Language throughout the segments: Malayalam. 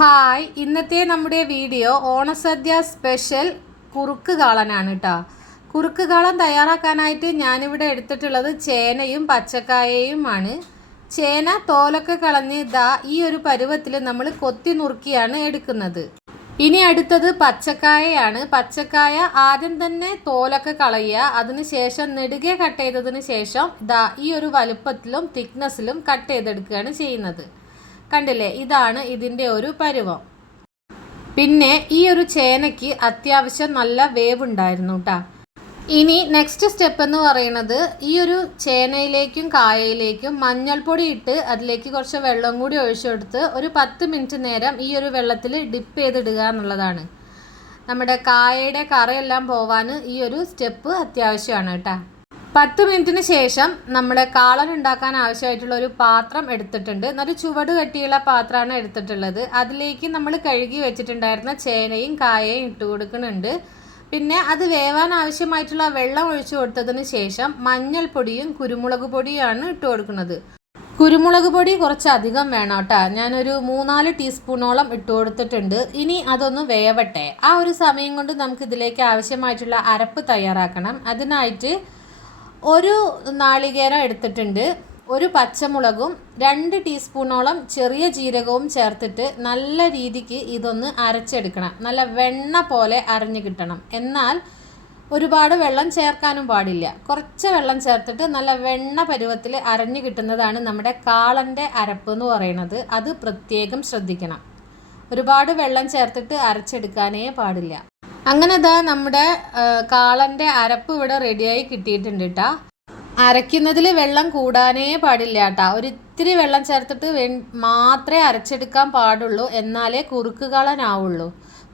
ഹായ്, ഇന്നത്തെ നമ്മുടെ വീഡിയോ ഓണസദ്യ സ്പെഷ്യൽ കുറുക്ക് കാളനാണ് കേട്ടോ. കുറുക്ക് കാളൻ തയ്യാറാക്കാനായിട്ട് ഞാനിവിടെ എടുത്തിട്ടുള്ളത് ചേനയും പച്ചക്കായയുമാണ്. ചേന തോലൊക്കെ കളഞ്ഞ് ഈ ഒരു പരുവത്തിൽ നമ്മൾ കൊത്തി നുറുക്കിയാണ് എടുക്കുന്നത്. ഇനി അടുത്തത് പച്ചക്കായയാണ്. പച്ചക്കായ ആദ്യം തന്നെ തോലൊക്കെ കളയുക. അതിനുശേഷം നെടുകെ കട്ട് ചെയ്തതിന് ശേഷം ഈ ഒരു വലുപ്പത്തിലും തിക്നെസ്സിലും കട്ട് ചെയ്തെടുക്കുകയാണ് ചെയ്യുന്നത്. കണ്ടില്ലേ, ഇതാണ് ഇതിൻ്റെ ഒരു പരുവം. പിന്നെ ഈ ഒരു ചേനയ്ക്ക് അത്യാവശ്യം നല്ല വേവ് ഉണ്ടായിരുന്നു കേട്ടോ. ഇനി നെക്സ്റ്റ് സ്റ്റെപ്പ് എന്ന് പറയുന്നത് ഈ ഒരു ചേനയിലേക്കും കായയിലേക്കും മഞ്ഞൾപ്പൊടി ഇട്ട് അതിലേക്ക് കുറച്ച് വെള്ളം കൂടി ഒഴിച്ചെടുത്ത് ഒരു 10 മിനിറ്റ് നേരം ഈ ഒരു വെള്ളത്തിൽ ഡിപ്പ് ചെയ്തിടുക എന്നുള്ളതാണ്. നമ്മുടെ കായയുടെ കറയെല്ലാം പോവാൻ ഈ ഒരു സ്റ്റെപ്പ് അത്യാവശ്യമാണ് കേട്ടോ. 10 മിനിറ്റിന് ശേഷം നമ്മുടെ കാളൻ ഉണ്ടാക്കാൻ ആവശ്യമായിട്ടുള്ള ഒരു പാത്രം എടുത്തിട്ടുണ്ട്. നല്ല ചുവട് കട്ടിയുള്ള പാത്രമാണ് എടുത്തിട്ടുള്ളത്. അതിലേക്ക് നമ്മൾ കഴുകി വെച്ചിട്ടുണ്ടായിരുന്ന ചേനയും കായയും ഇട്ട് കൊടുക്കുന്നുണ്ട്. പിന്നെ അത് വേവാൻ ആവശ്യമായിട്ടുള്ള വെള്ളം ഒഴിച്ചു കൊടുത്തതിന് ശേഷം മഞ്ഞൾപ്പൊടിയും കുരുമുളക് പൊടിയാണ് ഇട്ട് കൊടുക്കുന്നത്. കുരുമുളക് പൊടി കുറച്ചധികം വേണം കേട്ടോ. ഞാനൊരു 3-4 ടീസ്പൂണോളം ഇട്ട് കൊടുത്തിട്ടുണ്ട്. ഇനി അതൊന്ന് വേവട്ടെ. ആ ഒരു സമയം കൊണ്ട് നമുക്ക് ഇതിലേക്ക് ആവശ്യമായിട്ടുള്ള അരപ്പ് തയ്യാറാക്കണം. അതിനായിട്ട് ഒരു നാളികേരം എടുത്തിട്ടുണ്ട്. ഒരു പച്ചമുളകും 2 ടീസ്പൂണോളം ചെറിയ ജീരകവും ചേർത്തിട്ട് നല്ല രീതിക്ക് ഇതൊന്ന് അരച്ചെടുക്കണം. നല്ല വെണ്ണ പോലെ അരഞ്ഞു കിട്ടണം. എന്നാൽ ഒരുപാട് വെള്ളം ചേർക്കാനും പാടില്ല. കുറച്ച് വെള്ളം ചേർത്തിട്ട് നല്ല വെണ്ണ പരുവത്തിൽ അരഞ്ഞു കിട്ടുന്നതാണ് നമ്മുടെ കാളൻ്റെ അരപ്പ് എന്ന് പറയുന്നത്. അത് പ്രത്യേകം ശ്രദ്ധിക്കണം. ഒരുപാട് വെള്ളം ചേർത്തിട്ട് അരച്ചെടുക്കാനേ പാടില്ല. അങ്ങനെ നമ്മുടെ കാളൻ്റെ അരപ്പ് ഇവിടെ റെഡിയായി കിട്ടിയിട്ടുണ്ട് കേട്ടോ. അരയ്ക്കുന്നതിൽ വെള്ളം കൂടാനേ പാടില്ല കേട്ടോ. ഒരിത്തിരി വെള്ളം ചേർത്തിട്ട് മാത്രമേ അരച്ചെടുക്കാൻ പാടുള്ളൂ. എന്നാലേ കുറുക്ക് കാളനാവുള്ളൂ.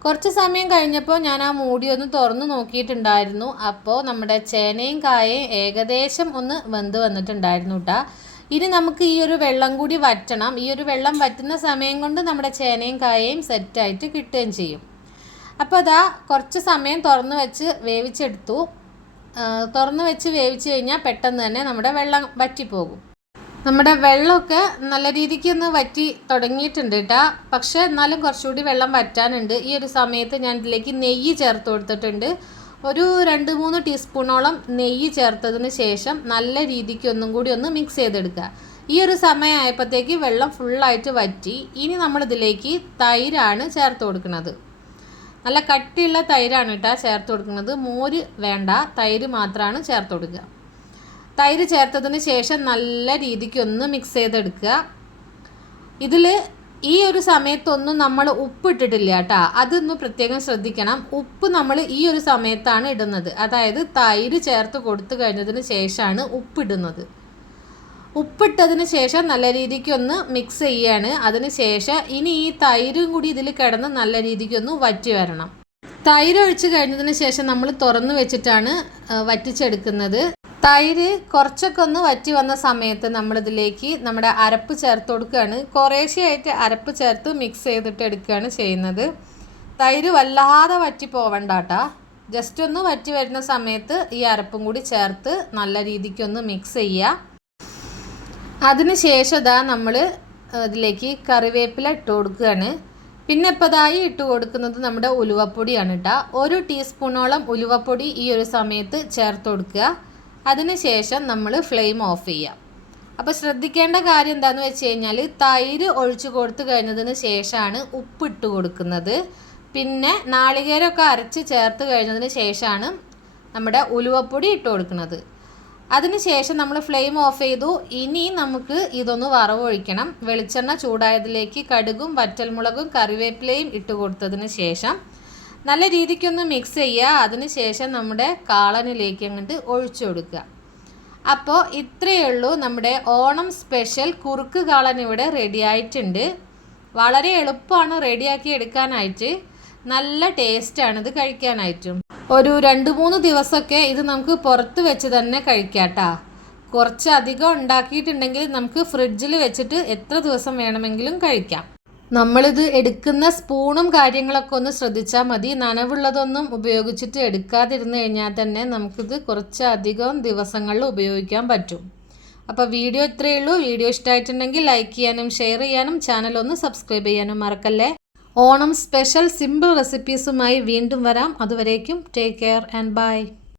കുറച്ച് സമയം കഴിഞ്ഞപ്പോൾ ഞാൻ ആ മൂടി ഒന്ന് തുറന്ന് നോക്കിയിട്ടുണ്ടായിരുന്നു. അപ്പോൾ നമ്മുടെ ചേനയും കായയും ഏകദേശം ഒന്ന് വെന്ത് വന്നിട്ടുണ്ടായിരുന്നു കേട്ടോ. ഇനി നമുക്ക് ഈ ഒരു വെള്ളം കൂടി വറ്റണം. ഈ ഒരു വെള്ളം വറ്റുന്ന സമയം കൊണ്ട് നമ്മുടെ ചേനയും കായയും സെറ്റായിട്ട് കിട്ടുകയും ചെയ്യും. അപ്പോൾ കുറച്ച് സമയം തുറന്ന് വെച്ച് വേവിച്ചെടുത്തു. തുറന്ന് വെച്ച് വേവിച്ച് കഴിഞ്ഞാൽ പെട്ടെന്ന് തന്നെ നമ്മുടെ വെള്ളം വറ്റിപ്പോകും. നമ്മുടെ വെള്ളമൊക്കെ നല്ല രീതിക്ക് ഒന്ന് വറ്റി തുടങ്ങിയിട്ടുണ്ട് കേട്ടോ. പക്ഷേ എന്നാലും കുറച്ചുകൂടി വെള്ളം വറ്റാനുണ്ട്. ഈ ഒരു സമയത്ത് ഞാൻ ഇതിലേക്ക് നെയ്യ് ചേർത്ത് കൊടുത്തിട്ടുണ്ട്. ഒരു 2-3 ടീസ്പൂണോളം നെയ്യ് ചേർത്തതിന് ശേഷം നല്ല രീതിക്ക് ഒന്നും കൂടി ഒന്ന് മിക്സ് ചെയ്തെടുക്കുക. ഈ ഒരു സമയമായപ്പോഴത്തേക്ക് വെള്ളം ഫുള്ളായിട്ട് വറ്റി. ഇനി നമ്മളിതിലേക്ക് തൈരാണ് ചേർത്ത് കൊടുക്കുന്നത്. നല്ല കട്ടിയുള്ള തൈരാണ് കേട്ടോ ചേർത്ത് കൊടുക്കുന്നത്. മോര് വേണ്ട, തൈര് മാത്രമാണ് ചേർത്ത് കൊടുക്കുക. തൈര് ചേർത്തതിന് ശേഷം നല്ല രീതിക്ക് ഒന്ന് മിക്സ് ചെയ്തെടുക്കുക. ഇതിൽ ഈ ഒരു സമയത്തൊന്നും നമ്മൾ ഉപ്പിട്ടിട്ടില്ല കേട്ടോ. അതൊന്ന് പ്രത്യേകം ശ്രദ്ധിക്കണം. ഉപ്പ് നമ്മൾ ഈ ഒരു സമയത്താണ് ഇടുന്നത്. അതായത് തൈര് ചേർത്ത് കൊടുത്തു കഴിഞ്ഞതിന് ശേഷമാണ് ഉപ്പിടുന്നത്. ഉപ്പിട്ടതിന് ശേഷം നല്ല രീതിക്ക് ഒന്ന് മിക്സ് ചെയ്യാണ്. അതിന് ശേഷം ഇനി ഈ തൈരും കൂടി ഇതിൽ കിടന്ന് നല്ല രീതിക്ക് ഒന്ന് വറ്റി വരണം. തൈര് ഒഴിച്ച് കഴിഞ്ഞതിന് ശേഷം നമ്മൾ തുറന്ന് വെച്ചിട്ടാണ് വറ്റിച്ചെടുക്കുന്നത്. തൈര് കുറച്ചൊക്കെ ഒന്ന് വറ്റി വന്ന സമയത്ത് നമ്മളിതിലേക്ക് നമ്മുടെ അരപ്പ് ചേർത്ത് കൊടുക്കുകയാണ്. കുറേശ്ശെയായിട്ട് അരപ്പ് ചേർത്ത് മിക്സ് ചെയ്തിട്ട് എടുക്കുകയാണ് ചെയ്യുന്നത്. തൈര് വല്ലാതെ വറ്റി പോവണ്ട കേട്ടോ. ജസ്റ്റ് ഒന്ന് വറ്റി വരുന്ന സമയത്ത് ഈ അരപ്പും കൂടി ചേർത്ത് നല്ല രീതിക്കൊന്ന് മിക്സ് ചെയ്യുക. അതിനുശേഷം നമ്മൾ ഇതിലേക്ക് കറിവേപ്പില ഇട്ട് കൊടുക്കുകയാണ്. പിന്നെ ഇപ്പോൾ ഇട്ട് കൊടുക്കുന്നത് നമ്മുടെ ഉലുവപ്പൊടിയാണ് കേട്ടോ. 1 ടീസ്പൂണോളം ഉലുവപ്പൊടി ഈ ഒരു സമയത്ത് ചേർത്ത് കൊടുക്കുക. അതിനുശേഷം നമ്മൾ ഫ്ലെയിം ഓഫ് ചെയ്യുക. അപ്പോൾ ശ്രദ്ധിക്കേണ്ട കാര്യം എന്താണെന്ന് വെച്ച് കഴിഞ്ഞാൽ തൈര് ഒഴിച്ച് കൊടുത്തു കഴിഞ്ഞതിന് ശേഷമാണ് ഉപ്പിട്ട് കൊടുക്കുന്നത്. പിന്നെ നാളികേരമൊക്കെ അരച്ച് ചേർത്ത് കഴിഞ്ഞതിന് ശേഷമാണ് നമ്മുടെ ഉലുവപ്പൊടി ഇട്ട് കൊടുക്കുന്നത്. അതിനുശേഷം നമ്മൾ ഫ്ലെയിം ഓഫ് ചെയ്തു. ഇനി നമുക്ക് ഇതൊന്ന് വറവൊഴിക്കണം. വെളിച്ചെണ്ണ ചൂടായതിലേക്ക് കടുകും വറ്റൽമുളകും കറിവേപ്പിലയും ഇട്ട് കൊടുത്തതിന് ശേഷം നല്ല രീതിക്കൊന്ന് മിക്സ് ചെയ്യുക. അതിനുശേഷം നമ്മുടെ കാളനിലേക്ക് അങ്ങോട്ട് ഒഴിച്ചു കൊടുക്കുക. അപ്പോൾ ഇത്രയേ ഉള്ളൂ, നമ്മുടെ ഓണം സ്പെഷ്യൽ കുറുക്ക് കാളൻ ഇവിടെ റെഡി ആയിട്ടുണ്ട്. വളരെ എളുപ്പമാണ് റെഡിയാക്കി എടുക്കാനായിട്ട്. നല്ല ടേസ്റ്റാണ് ഇത് കഴിക്കാനായിട്ടും. ഒരു 2-3 ദിവസമൊക്കെ ഇത് നമുക്ക് പുറത്ത് വെച്ച് തന്നെ കഴിക്കാം കേട്ടോ. കുറച്ചധികം ഉണ്ടാക്കിയിട്ടുണ്ടെങ്കിൽ നമുക്ക് ഫ്രിഡ്ജിൽ വെച്ചിട്ട് എത്ര ദിവസം വേണമെങ്കിലും കഴിക്കാം. നമ്മളിത് എടുക്കുന്ന സ്പൂണും കാര്യങ്ങളൊക്കെ ഒന്ന് ശ്രദ്ധിച്ചാൽ മതി. നനവുള്ളതൊന്നും ഉപയോഗിച്ചിട്ട് എടുക്കാതിരുന്ന് കഴിഞ്ഞാൽ തന്നെ നമുക്കിത് കുറച്ചധികം ദിവസങ്ങളിൽ ഉപയോഗിക്കാൻ പറ്റും. അപ്പോൾ വീഡിയോ ഇത്രയേ ഉള്ളൂ. വീഡിയോ ഇഷ്ടമായിട്ടുണ്ടെങ്കിൽ ലൈക്ക് ചെയ്യാനും ഷെയർ ചെയ്യാനും ചാനൽ ഒന്ന് സബ്സ്ക്രൈബ് ചെയ്യാനും മറക്കല്ലേ. ഓണം സ്പെഷ്യൽ സിമ്പിൾ റെസിപ്പീസുമായി വീണ്ടും വരാം. അതുവരേക്കും ടേക്ക് കെയർ ആൻഡ് ബൈ.